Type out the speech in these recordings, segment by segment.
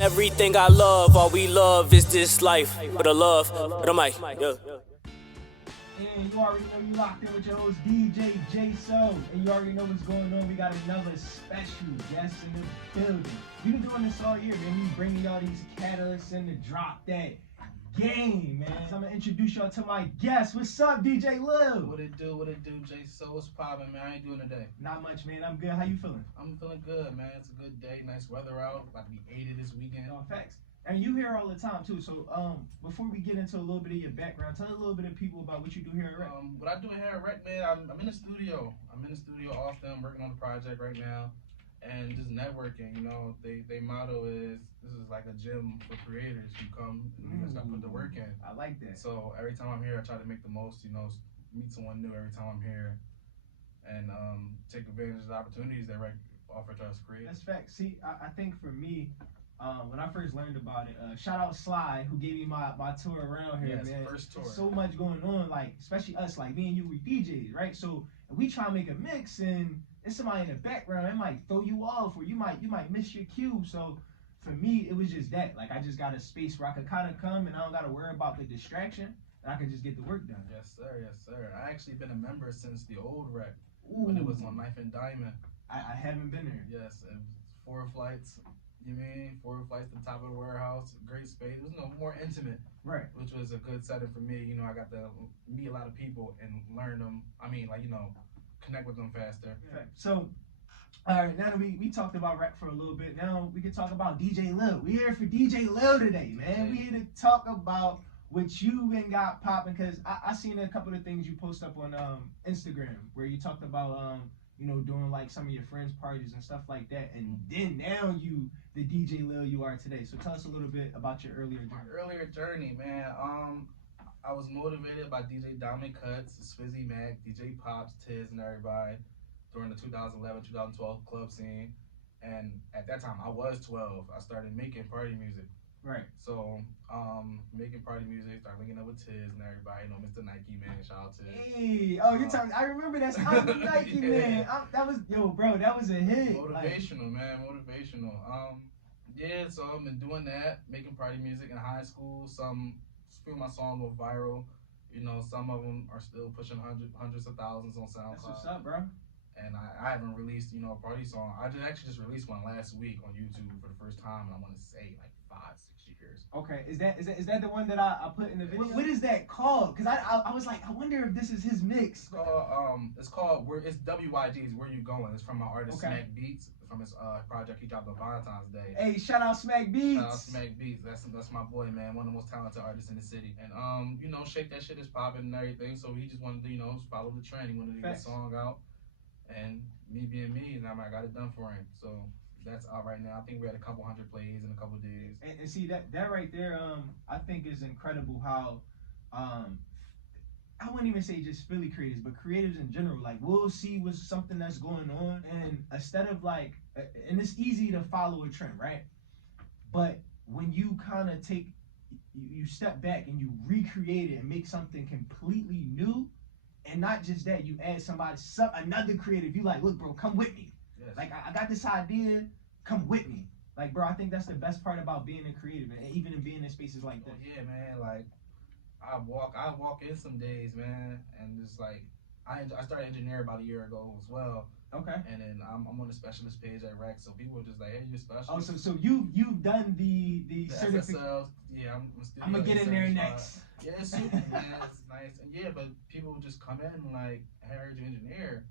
Everything I love, all we love is this life. But a love, but a mic, yeah. And you already know you locked in with your host DJ J So, and you already know what's going on. We got another special guest in the building. We've been doing this all year, man. We bringing y'all these catalysts in to drop that game, man. So I'm gonna introduce y'all to my guest. What's up, DJ Lil? What it do, J So? What's poppin', man? How you doing today? Not much, man. I'm good. How you feeling? I'm feeling good, man. It's a good day, nice weather out. About to be 80 this weekend. No, facts. And you here all the time too. So before we get into a little bit of your background, tell a little bit of people about what you do here at Rec. What I do here at Rec, man, I'm in the studio. I'm in the studio often. I'm working on a project right now. And just networking, you know, they motto is, this is like a gym for creators. You come and you just gotta put the work in. I like that. So every time I'm here, I try to make the most, you know, meet someone new every time I'm here. And take advantage of the opportunities that Rec offer to us creators. That's fact. See, I think for me, when I first learned about it, shout out Sly who gave me my tour around here, yes, man. First tour. There's so much going on, like especially us, like me and you, we DJs, right? So we try to make a mix, and there's somebody in the background that might throw you off, or you might miss your cue. So for me, it was just that, like I just got a space where I could kind of come, and I don't got to worry about the distraction, and I could just get the work done. Yes, sir. Yes, sir. I actually been a member since the old Rec when it was on Knife and Diamond. I haven't been there. Yes, it was 4 flights. You mean 4 flights to the top of the warehouse? Great space. It was more intimate, right? Which was a good setting for me. You know, I got to meet a lot of people and learn them. I mean, like, you know, connect with them faster. Yeah. So, all right, now that we talked about Rec for a little bit, now we can talk about DJ Lil. We here for DJ Lil today, man. We here to talk about what you been got popping, because I seen a couple of things you post up on Instagram where you talked about you know, doing like some of your friends' parties and stuff like that, and then now you the DJ Lil you are today. So tell us a little bit about your earlier journey. My earlier journey, man. I was motivated by DJ Diamond Cuts, Swizzy Mac, DJ Pops, Tiz, and everybody during the 2011-2012 club scene. And at that time, I was 12. I started making party music. Right. So, making party music, started linking up with Tiz and everybody. You know, Mr. Nike, man. Shout out to Hey, oh, you're talking. I remember that Nike, yeah. Man. That was, yo, bro, that was a hit. Motivational, man. Motivational. Yeah, so I've been doing that, making party music in high school. A few of my songs were viral. You know, some of them are still pushing hundreds of thousands on SoundCloud. That's what's up, bro. And I haven't released, you know, a party song. I just released one last week on YouTube for the first time, and I want to say like 5-6 years. Okay, is that the one that I put in the video? What is that called? Because I was like, I wonder if this is his mix. It's called it's WYG's Where You Going. It's from my artist Smack Beats, from his project he dropped on Valentine's Day. Hey, shout out Smack Beats. Shout out Smack Beats. That's my boy, man. One of the most talented artists in the city. And you know, Shake That Shit is popping and everything. So he just wanted to, you know, follow the trend. He wanted to get a song out. And me being me, and I got it done for him. So that's out right now. I think we had a couple hundred plays in a couple days. And see that right there, I think is incredible how, I wouldn't even say just Philly creators, but creators in general. Like we'll see what's something that's going on, and instead of like, and it's easy to follow a trend, right? But when you kind of you step back and you recreate it and make something completely new. And not just that, you add another creative. You like, look, bro, come with me. Yes. Like, I got this idea, come with me. Like, bro, I think that's the best part about being a creative, and even in being in spaces like that. Yeah, man. Like, I walk in some days, man, and it's like, I started engineering about a year ago as well. Okay. And then I'm on the specialist page at Rec, so people are just like, hey, you're special. Oh, so you've done the certificate. Yeah, I'm gonna get in there next. Yeah, it's super, man. It's nice. And yeah, but people just come in like, hey, I heard you engineer.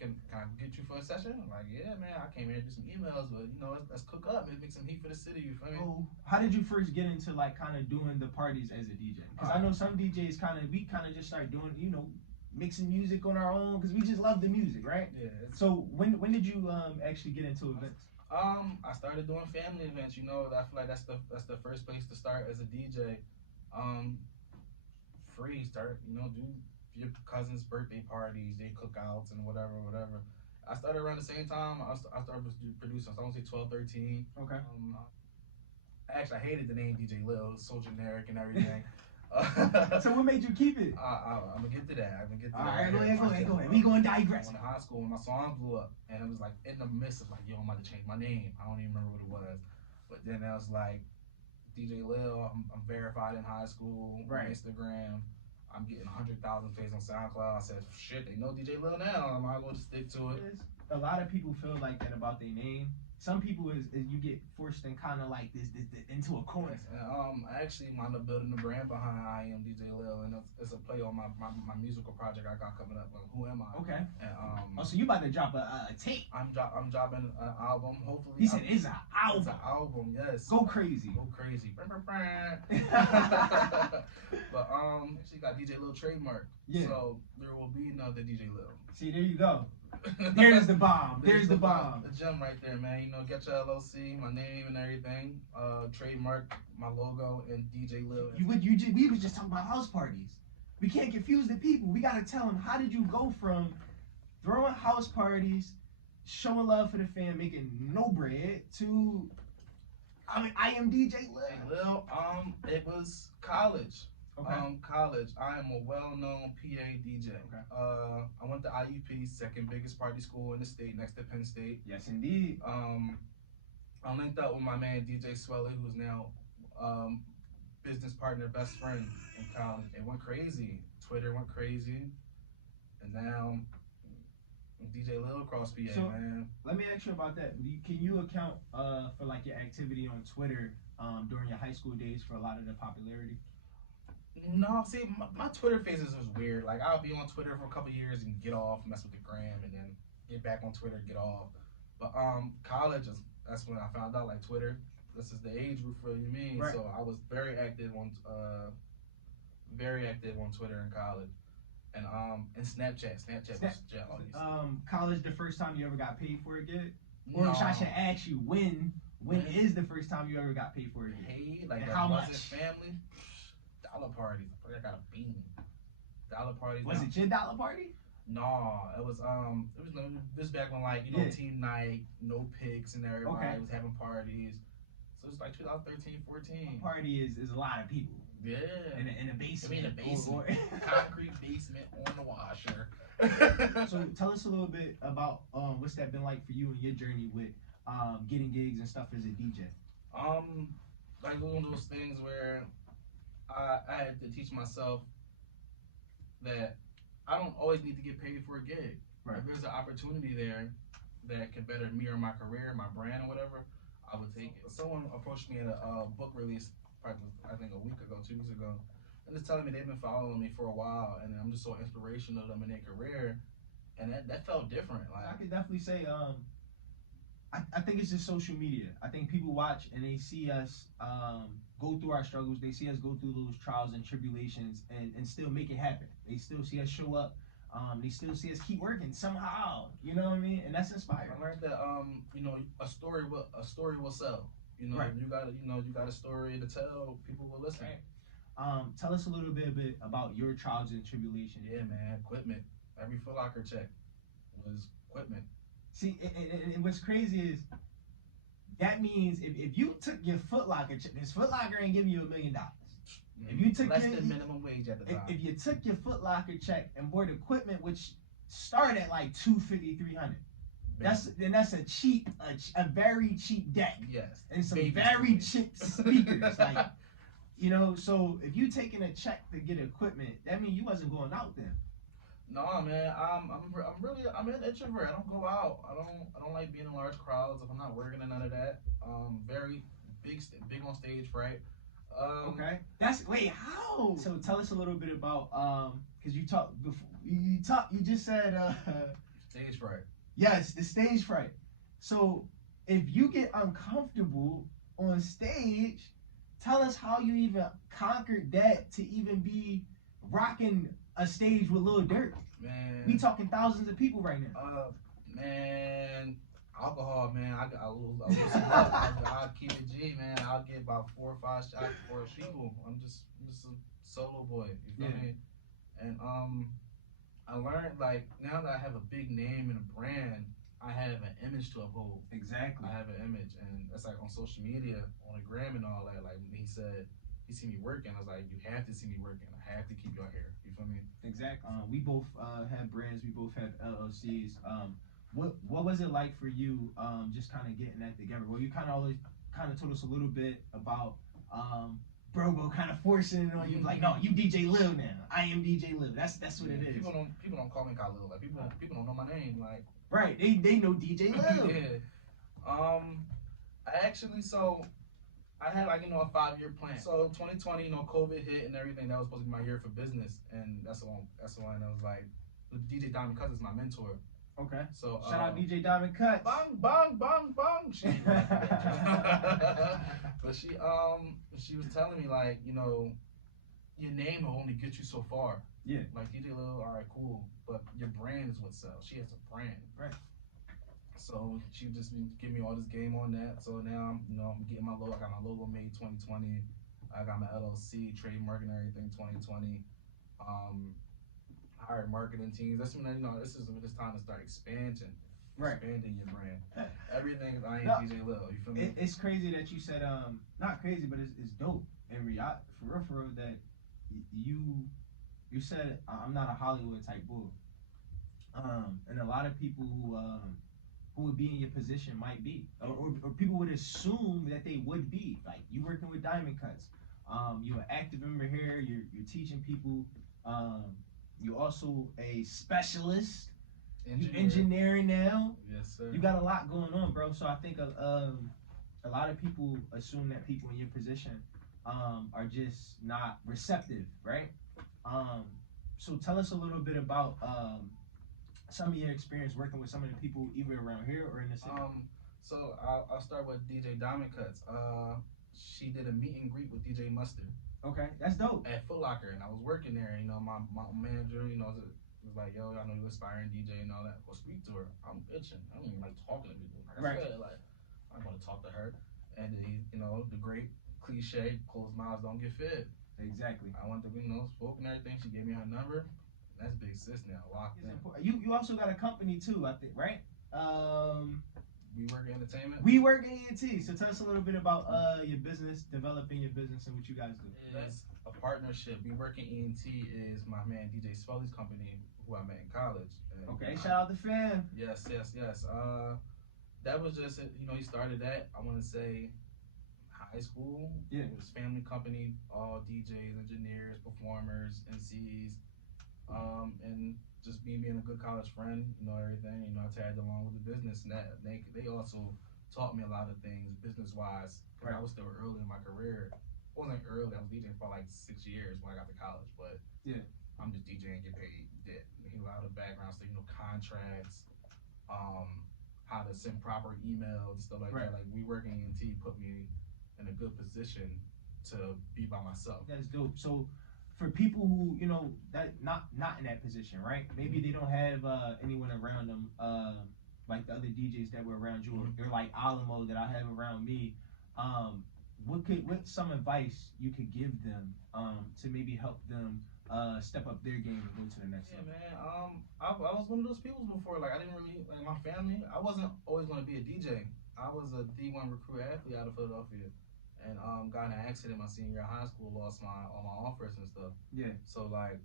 Can I get you for a session? I'm like, yeah, man, I came here to do some emails, but you know, let's cook up and make some heat for the city. You feel me? Oh, how did you first get into like kind of doing the parties as a DJ? Because I know some DJs we kind of just start doing, you know, mixing music on our own because we just love the music, right? Yeah. So when did you actually get into events? I started doing family events. You know, I feel like that's the first place to start as a DJ. Free start, you know, do your cousin's birthday parties, they cookouts and whatever. I started around the same time. I started producing. So I want to say 12, 13. Okay. Actually, I hated the name DJ Lil. It was so generic and everything. So what made you keep it? I'm gonna get to that. All right, go ahead. We gonna digress. I went to high school when my song blew up, and it was like in the midst of like, yo, I'm about to change my name. I don't even remember what it was. But then I was like, DJ Lil, I'm verified in high school, Right. on Instagram. I'm getting 100,000 plays on SoundCloud. I said, shit, they know DJ Lil now. I might as well just stick to it. A lot of people feel like that about their name. Some people is you get forced in kind of like this into a corner. I actually wound up building a brand behind I Am DJ Lil, and it's a play on my musical project I got coming up. Like, Who Am I? Okay. And so you about to drop a tape? I'm dropping an album. Hopefully. He said it's an album. It's an album. Yes. Go crazy. Go crazy. But actually got DJ Lil trademark. Yeah. So there will be another DJ Lil. See, there you go. There's the bomb. There's the bomb. The gem right there, man. You know, get your LLC, my name and everything. Trademark my logo and DJ Lil. We was just talking about house parties. We can't confuse the people. We gotta tell them, how did you go from throwing house parties, showing love for the fan, making no bread, to I am DJ Lil. It was college. Okay. College. I am a well-known PA DJ. Okay. I went to IUP, second biggest party school in the state, next to Penn State. Yes, indeed. I linked up with my man DJ Swelly, who's now business partner, best friend in college. It went crazy. Twitter went crazy, and now DJ Lil across PA, man. Let me ask you about that. Can you account for like your activity on Twitter during your high school days for a lot of the popularity? No, see, my Twitter phases was weird. Like, I'll be on Twitter for a couple years and get off, mess with the gram, and then get back on Twitter, get off. But college that's when I found out, like, Twitter. This is the age group for you mean. Right. So I was very active on Twitter in college, and Snapchat. Snapchat was jealous. College, the first time you ever got paid for a gig? Or No. I should ask you, when is the first time you ever got paid for a gig? Paid? Like, and how much? Family? Dollar parties. I got a bean. Dollar parties. Was it your dollar party? No, it was this back when, like, you know, team night, no pics, and everybody was having parties. So it's like 2013, 14. A party is a lot of people. Yeah. In a basement. In a basement. Concrete basement on the washer. So tell us a little bit about what's that been like for you and your journey with getting gigs and stuff as a DJ. Like one of those things where I had to teach myself that I don't always need to get paid for a gig. Right. If there's an opportunity there that can better me or my career, my brand, or whatever, I would take it. Someone approached me at a book release, probably, I think 2 weeks ago, and just telling me they've been following me for a while, and I'm just so inspirational to them in their career, and that felt different. Like, I could definitely say, I think it's just social media. I think people watch and they see us go through our struggles. They see us go through those trials and tribulations and still make it happen. They still see us show up. They still see us keep working somehow. You know what I mean? And that's inspiring. I learned that you know, a story will sell. You know, right. you got a story to tell. People will listen. Right. Tell us a little bit about your trials and tribulations. Yeah, man. Equipment. Every Foot Locker check was equipment. See, and what's crazy is that means if you took your Foot Locker check, this Foot Locker ain't giving you $1 million. If you took less than minimum wage at the time. If you took your Foot Locker check and bought equipment, which start at like $250, $300, that's a cheap, a very cheap deck. Yes. And some very cheap speakers, like, you know. So if you taking a check to get equipment, that means you wasn't going out there. No, man. I'm an introvert. I don't go out. I don't like being in large crowds if I'm not working and none of that. Very big on stage fright. Okay. How? So tell us a little bit about because you just said stage fright. Yes, the stage fright. So if you get uncomfortable on stage, tell us how you even conquered that to even be rocking a stage with Lil Durk. Man, we talking thousands of people right now. Man, alcohol, man. I'll keep it G, man. I'll get about 4 or 5 shots for people. I'm just a solo boy. You feel me? And I learned, like, now that I have a big name and a brand, I have an image to uphold. Exactly. I have an image, and that's like on social media, on the gram and all that. Like, when he said he see me working, I was like, you have to see me working. I have to keep y'all here. You feel me? Exactly. We both have brands. We both have LLCs. What was it like for you, just kind of getting that together? Were you kind of always kind of told us a little bit about Brobo kind of forcing it on you, like, no, you DJ Lil now. I am DJ Lil. That's what it is. People don't call me Khalil. Like people don't know my name. Like right, they know DJ Lil. Yeah. I had like a 5-year plan. So 2020, COVID hit and everything. That was supposed to be my year for business, and that's the one. I was like, DJ Diamond Cuts is my mentor. Okay. So shout out DJ Diamond Cuts. Bang bang bang bang. But she was telling me like, your name will only get you so far. Yeah. Like DJ Lil, all right, cool, but your brand is what sells. She has a brand. Right. So she just been giving me all this game on that. So now I'm getting my logo. I got my logo made 2020. I got my LLC, trademark and everything 2020. Hired marketing teams. That's when this is time to start expanding. Right. Expanding your brand. Everything is DJ Lil. You feel me? It's crazy that you said not crazy, but it's dope. And for real that you said I'm not a Hollywood type bull. And a lot of people who would be in your position might be, or people would assume that they would be. Like you working with Diamond Cuts, you're an active member here. You're teaching people. You're also a specialist. Engineering now. Yes, sir. You got a lot going on, bro. So I think a lot of people assume that people in your position are just not receptive, right? So tell us a little bit about some of your experience working with some of the people either around here or in the city. So I'll start with DJ Diamond Cuts. She did a meet and greet with DJ Mustard. Okay, that's dope. At Foot Locker, and I was working there. My manager, was like, yo, I know you're aspiring DJ and all that. Go speak to her. I'm itching. I don't even like talking to people. Like I said, like I'm gonna talk to her. And the great cliche, closed mouths don't get fed. Exactly. I went to spoke and everything. She gave me her number. That's big sis now. Locked in. You also got a company too, I think, right? We Work Entertainment. We Work ENT. So tell us a little bit about your business, developing your business, and what you guys do. It's a partnership. We Work in ENT is my man DJ Swelly's company, who I met in college. And okay, shout out to Fam. Yes. That was just he started that. I want to say high school. Yeah. It was family company, all DJs, engineers, performers, MCs, and just being a good college friend, everything, I tagged along with the business, and that they also taught me a lot of things business wise. Right. I was still early in my career. It wasn't early. I was DJing for like 6 years when I got to college, but yeah, I'm just DJing, get paid. A lot of background stuff, contracts, how to send proper emails, stuff like that. Like We Work in ENT put me in a good position to be by myself. That's dope. So for people who that not in that position, right? Maybe they don't have anyone around them, like the other DJs that were around you, or like Alamo that I have around me. What some advice you could give them to maybe help them step up their game and go to the next level? Yeah, man. I was one of those people before. Like I didn't really like my family. I wasn't always going to be a DJ. I was a D1 recruit athlete out of Philadelphia. And got in an accident my senior year of high school, lost all my offers and stuff. Yeah. So like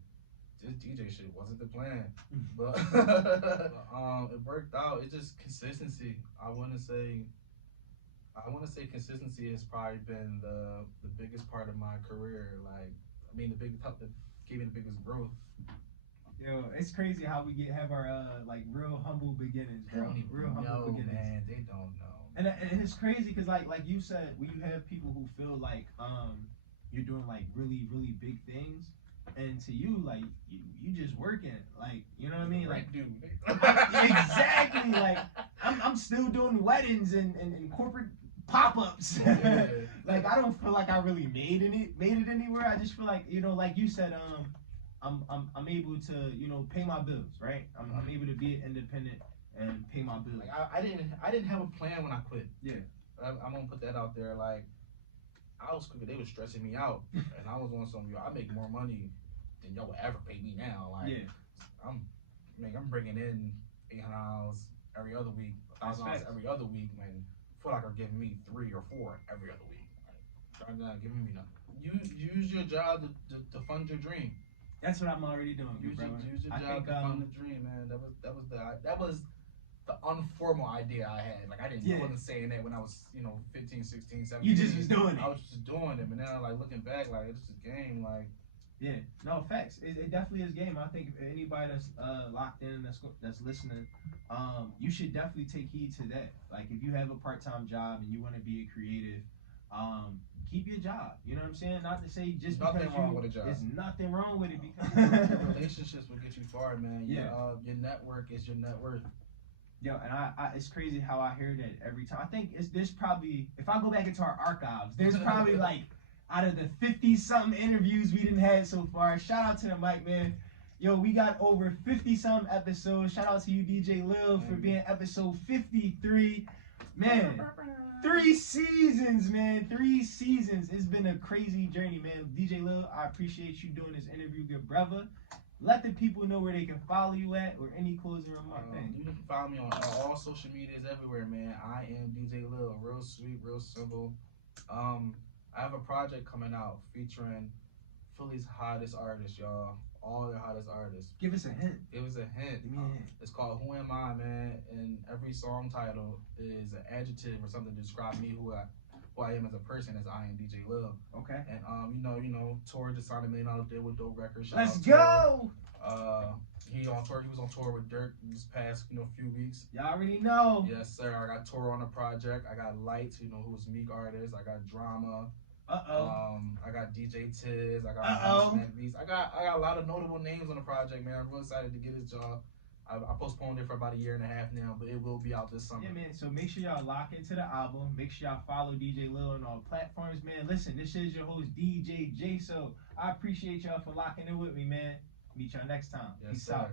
this DJ shit wasn't the plan. But it worked out. It's just consistency. I wanna say consistency has probably been the biggest part of my career. Like that gave me the biggest growth. Yo, it's crazy how we have our like real humble beginnings, bro. Real humble beginnings. Man, they don't know. And it's crazy because like you said, when you have people who feel like you're doing like really, really big things, and to you like you just working, like you know what I mean, like dude. Exactly. Like I'm still doing weddings and corporate pop-ups. Yeah. Like I don't feel like I really made it anywhere. I just feel like like you said, I'm able to pay my bills, right? I'm able to be independent and pay my bills. Like I didn't have a plan when I quit. Yeah, I'm gonna put that out there. Like I was cooking, they was stressing me out, and I was on some. I make more money than y'all would ever pay me now. Like I'm bringing in $800 every other week, $1,000 every other week. Man, feel like are giving me 3 or 4 every other week. Like, they're not giving me nothing. Use your job to fund your dream. That's what I'm already doing. Use your job to fund the dream, man. That was the informal idea I had. Like I didn't know wasn't saying that when I was, 15, 16, 17. You just was doing it. I was just doing it, but now like looking back, like it's just a game, like. Yeah, no facts. It definitely is game. I think if anybody that's locked in that's listening, you should definitely take heed to that. Like if you have a part-time job and you want to be a creative, keep your job. You know what I'm saying? Not to say just nothing because wrong with a job. There's nothing wrong with it because relationships will get you far, man. Your network is your net worth. Yo, and I it's crazy how I hear that every time. I think there's probably, if I go back into our archives, there's probably like out of the 50-something interviews we didn't have so far. Shout out to the mic, man. Yo, we got over 50-something episodes. Shout out to you, DJ Lil, for being episode 53. Man, 3 seasons, man. 3 seasons. It's been a crazy journey, man. DJ Lil, I appreciate you doing this interview, good brother. Let the people know where they can follow you at or any closing remark. You can follow me on all social medias everywhere, man. I am DJ Lil. Real sweet, real simple. I have a project coming out featuring Philly's hottest artists, y'all. All their hottest artists. Give us a hint. Give us a hint. Give me a hint. It's called Who Am I, man? And every song title is an adjective or something to describe me, who I am as a person, as I am DJ Lil. Okay. And Tor just signed $1 million deal with Dope Records. Let's go. He on tour. He was on tour with Dirk this past few weeks. Y'all already know. Yes, sir. I got Tor on the project. I got Lights, who's Meek artist. I got Drama. I got DJ Tiz. I got Snack Beats. I got a lot of notable names on the project, man. I'm real excited to get his job. I postponed it for about 1.5 years now, but it will be out this summer. Yeah, man. So make sure y'all lock into the album. Make sure y'all follow DJ Lil on all platforms, man. Listen, this is your host, DJ J. So I appreciate y'all for locking in with me, man. Meet y'all next time. Yes, Peace sir. out.